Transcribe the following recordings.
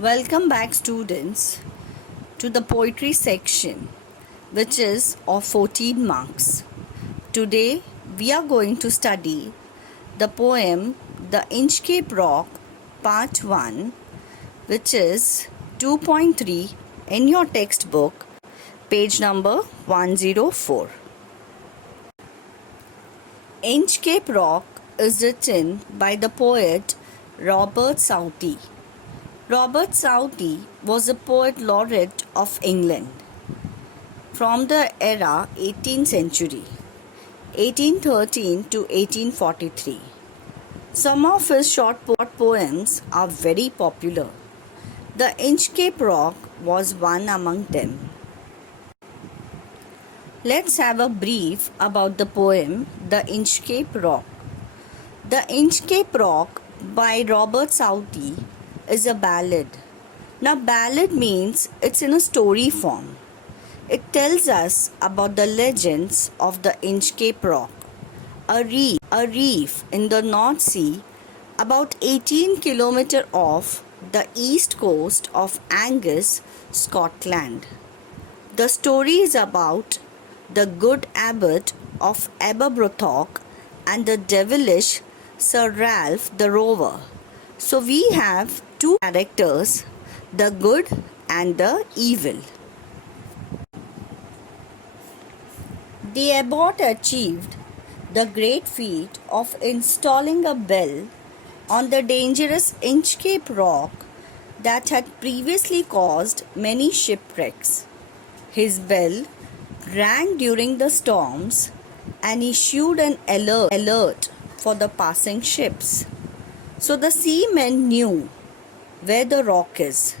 Welcome back, students, to the poetry section, which is of 14 marks. Today, we are going to study the poem The Inchcape Rock, Part 1, which is 2.3 in your textbook, page number 104. Inchcape Rock is written by the poet Robert Southey. Robert Southey was a poet laureate of England from the era 18th century, 1813 to 1843. Some of his short poems are very popular. The Inchcape Rock was one among them. Let's have a brief about the poem The Inchcape Rock. The Inchcape Rock by Robert Southey is a ballad. Now, ballad means it's in a story form. It tells us about the legends of the Inchcape Rock, a reef in the North Sea, about 18 kilometers off the east coast of Angus, Scotland. The story is about the good abbot of Aberbrothock and the devilish Sir Ralph the Rover. So we have two characters, the good and the evil. The abbot achieved the great feat of installing a bell on the dangerous Inchcape Rock that had previously caused many shipwrecks. His bell rang during the storms and issued an alert for the passing ships. So the seamen knew where the rock is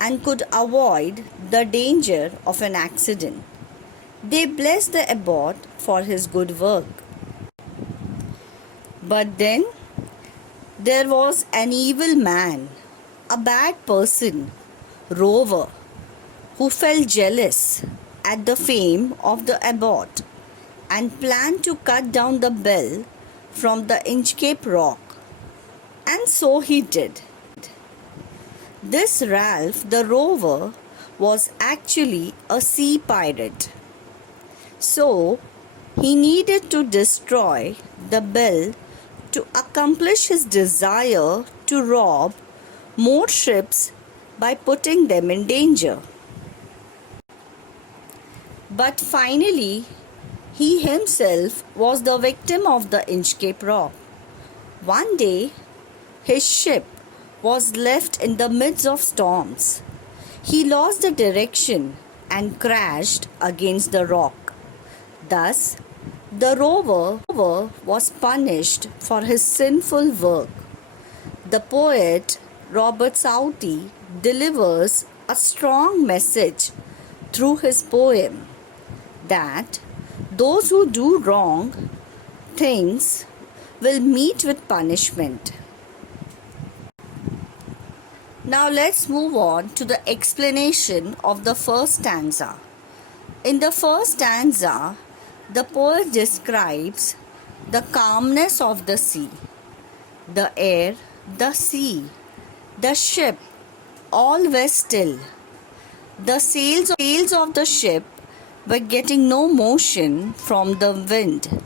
and could avoid the danger of an accident. They blessed the abbot for his good work. But then there was an evil man, a bad person, Rover, who felt jealous at the fame of the abbot and planned to cut down the bell from the Inchcape Rock. And so he did. This Ralph the Rover was actually a sea pirate. So he needed to destroy the bell to accomplish his desire to rob more ships by putting them in danger. But finally, he himself was the victim of the Inchcape Rock. One day, his ship was left in the midst of storms. He lost the direction and crashed against the rock. Thus, the rover was punished for his sinful work. The poet Robert Southey delivers a strong message through his poem that those who do wrong things will meet with punishment. Now let's move on to the explanation of the first stanza. In the first stanza, the poet describes the calmness of the sea, the air, the sea, the ship, all were still. The sails of the ship were getting no motion from the wind.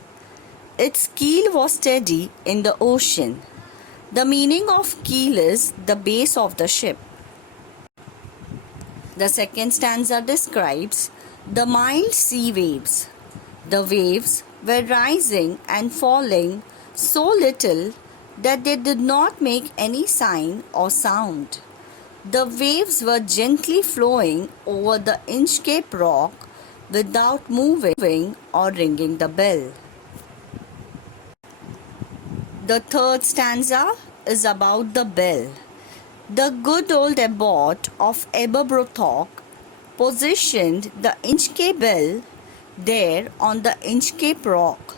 Its keel was steady in the ocean. The meaning of keel is the base of the ship. The second stanza describes the mild sea waves. The waves were rising and falling so little that they did not make any sign or sound. The waves were gently flowing over the Inchcape Rock without moving or ringing the bell. The third stanza is about the bell. The good old abbot of Aberbrothock positioned the Inchcape bell there on the Inchcape Rock.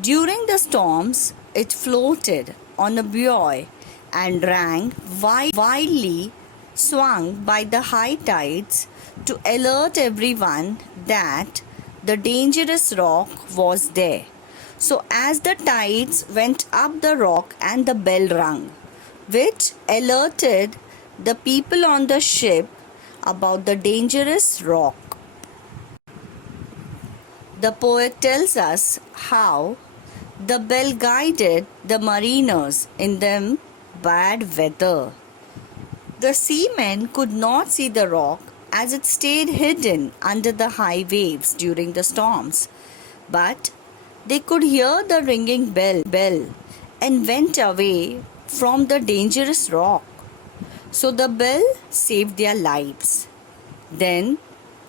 During the storms, it floated on a buoy and rang wildly, swung by the high tides to alert everyone that the dangerous rock was there. So as the tides went up the rock and the bell rung, which alerted the people on the ship about the dangerous rock. The poet tells us how the bell guided the mariners in the bad weather. The seamen could not see the rock as it stayed hidden under the high waves during the storms, but they could hear the ringing bell and went away from the dangerous rock. So the bell saved their lives. Then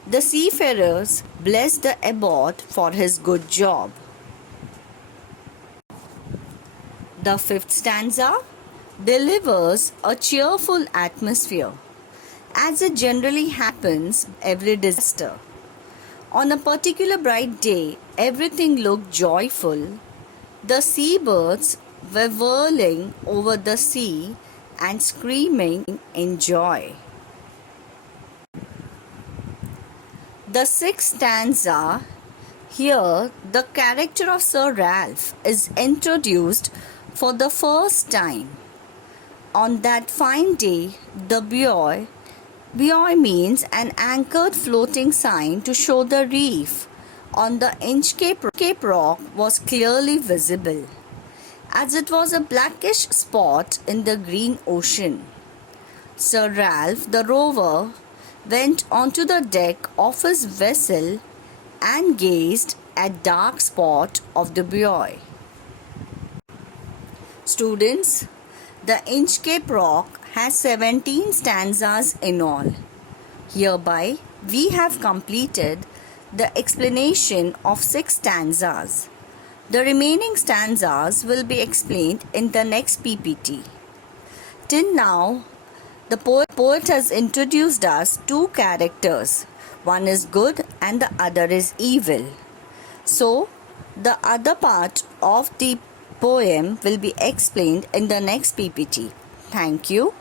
the seafarers blessed the abbot for his good job. The fifth stanza delivers a cheerful atmosphere, as it generally happens every disaster. On a particular bright day, everything looked joyful. The seabirds were whirling over the sea and screaming in joy. The sixth stanza, here the character of Sir Ralph is introduced for the first time. On that fine day, the buoy means an anchored floating sign to show the reef on the Inchcape Rock was clearly visible, as it was a blackish spot in the green ocean. Sir Ralph the rover went onto the deck of his vessel and gazed at dark spot of the buoy. Students, the Inchcape Rock has 17 stanzas in all. Hereby, we have completed the explanation of 6 stanzas. The remaining stanzas will be explained in the next PPT. Till now, the poet has introduced us 2 characters. One is good and the other is evil. So, the other part of the poem will be explained in the next PPT. Thank you.